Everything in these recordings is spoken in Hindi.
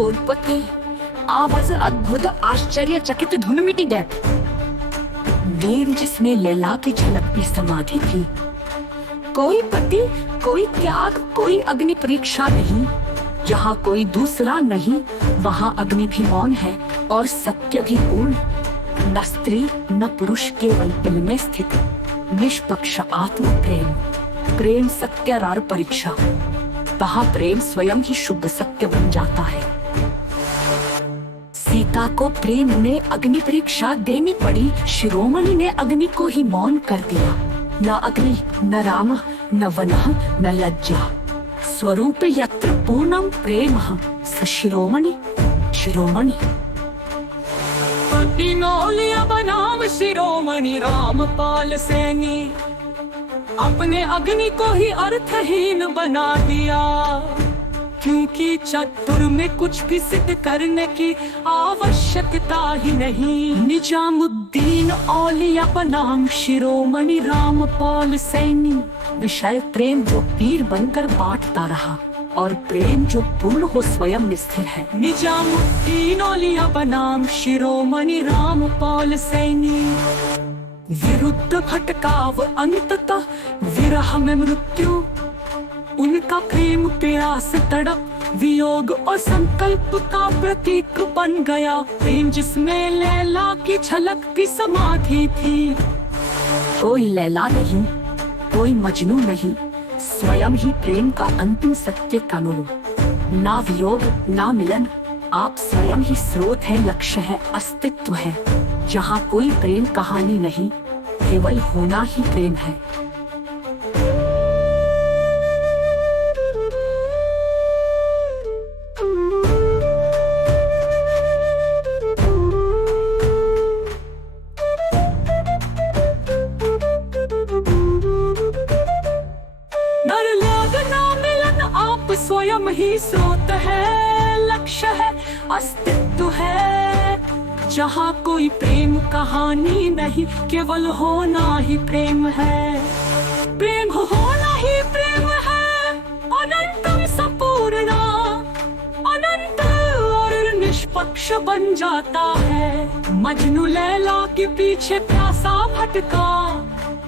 कोलपति आवाज अद्भुत आश्चर्यचकित धुन मिटी गए। वीर जिसमें लैला की झलकती समाधि थी। कोई पति, कोई त्याग, कोई अग्नि परीक्षा नहीं। जहाँ कोई दूसरा नहीं, वहाँ अग्नि भी मौन है और सत्य भी पूर्ण। न स्त्री न पुरुष, केवल दिल में स्थित निष्पक्ष आत्म प्रेम। प्रेम सत्यारार परीक्षा, वहाँ प्रेम स्वयं ही शुद्ध सत्य बन जाता है। सीता को प्रेम ने अग्नि परीक्षा देनी पड़ी। शिरोमणि ने अग्नि को ही मौन कर दिया। न अग्नि न राम न वनः न लज्जा, स्वरूप यत्र पूर्णम प्रेम स शिरोमणि। शिरोमणि लिया बनाम शिरोमणि रामपाल सैनी, अपने अग्नि को ही अर्थहीन बना दिया। क्योंकि चतुर में कुछ भी सिद्ध करने की आवश्यकता ही नहीं। निजामुद्दीन औलिया बनाम शिरोमणि रामपाल सैनी। विषय प्रेम जो तीर बनकर बांटता रहा और प्रेम जो पूर्ण हो स्वयं स्थिर है। निजामुद्दीन औलिया बनाम शिरोमणि रामपाल सैनी। विरुद्ध भटकाव अंततः विरह में मृत्यु। उनका प्रेम प्यास तड़प वियोग और संकल्प का प्रतीक बन गया। प्रेम जिसमें लैला की झलकती समाधि थी। कोई लैला नहीं, कोई मजनू नहीं, स्वयं ही प्रेम का अंतिम सत्य कानून। ना वियोग ना मिलन, आप स्वयं ही स्रोत है, लक्ष्य है, अस्तित्व है। जहाँ कोई प्रेम कहानी नहीं, केवल होना ही प्रेम है। स्वयं ही स्रोत है, लक्ष्य है, अस्तित्व है। जहाँ कोई प्रेम कहानी नहीं, केवल होना ही प्रेम है। प्रेम होना ही प्रेम है, अनंतम संपूर्ण, अनंत और निष्पक्ष बन जाता है। मजनू लैला के पीछे प्यासा भटका,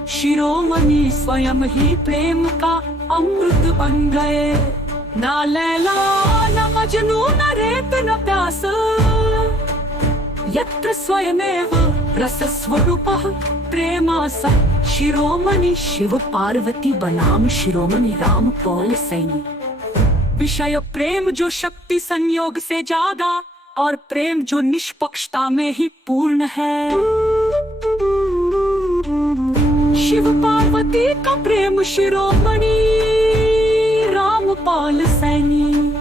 शिरोमणि स्वयं ही प्रेम का अमृत बन गए। ना लैला न मजनू न रेत न प्यास, यत्र स्वयमेव रस स्वरूपः प्रेमास। शिरोमणि शिव पार्वती बनाम शिरोमणि रामपाल सैनी। विषय प्रेम जो शक्ति संयोग से जागा और प्रेम जो निष्पक्षता में ही पूर्ण है। शिव पार्वती का प्रेम शिरोमणि रामपाल सैनी।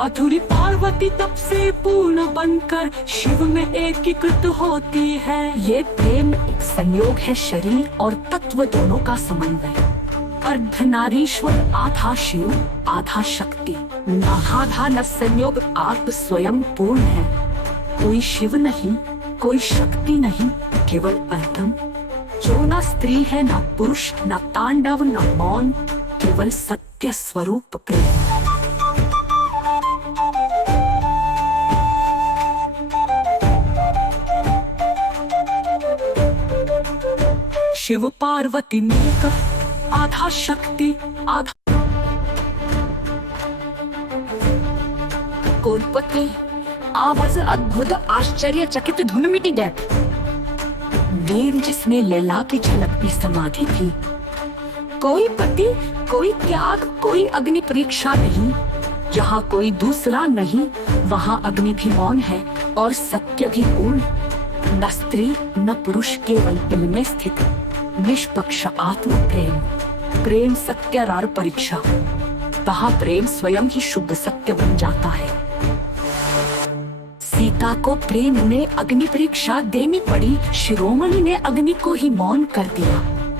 अधूरी पार्वती तब से पूर्ण बनकर शिव में एकीकृत होती है। ये प्रेम एक संयोग है, शरीर और तत्व दोनों का समन्वय। अर्धनारीश्वर, आधा शिव आधा शक्ति। आधा न संयोग, आप स्वयं पूर्ण है। कोई शिव नहीं, कोई शक्ति नहीं, केवल अर्धम। जो न स्त्री है न पुरुष, न तांडव न मौन, केवल सत्य स्वरूप प्रेम। शिव पार्वती मिलकर आधा शक्ति आधा। कोलपति आवाज अद्भुत आश्चर्यचकित धुन मिटी गए। वीर जिसमें लैला की झलकती समाधि थी। कोई पति, कोई त्याग, कोई अग्नि परीक्षा नहीं। जहाँ कोई दूसरा नहीं, वहाँ अग्नि भी मौन है और सत्य भी पूर्ण। न स्त्री न पुरुष, केवल दिल में स्थित निष्पक्ष आत्म प्रेम। प्रेम सत्यारार परीक्षा, वहाँ प्रेम स्वयं ही शुद्ध सत्य बन जाता है। सीता को प्रेम ने अग्नि परीक्षा देनी पड़ी। शिरोमणि ने अग्नि को ही मौन कर दिया।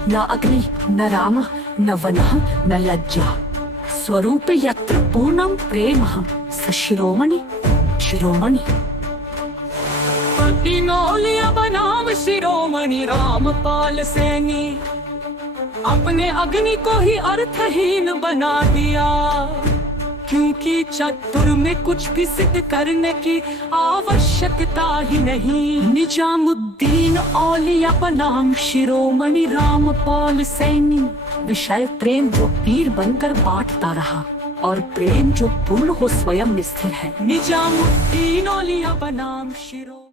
न अग्नि न राम न वनः न लज्जा, स्वरूप यत्र पूर्णम प्रेम स शिरोमणि। शिरोमणि लिया बनाम शिरोमणि रामपाल सैनी। अपने अग्नि को ही अर्थहीन बना दिया। क्योंकि चतुर में कुछ भी सिद्ध करने की आवश्यकता ही नहीं। निजामुद्दीन औलिया बनाम शिरोमणि रामपाल सैनी। विशाल प्रेम जो पीर बनकर बांटता रहा और प्रेम जो पूर्ण हो स्वयं स्थिर है। निजामुद्दीन औलिया बनाम शिरो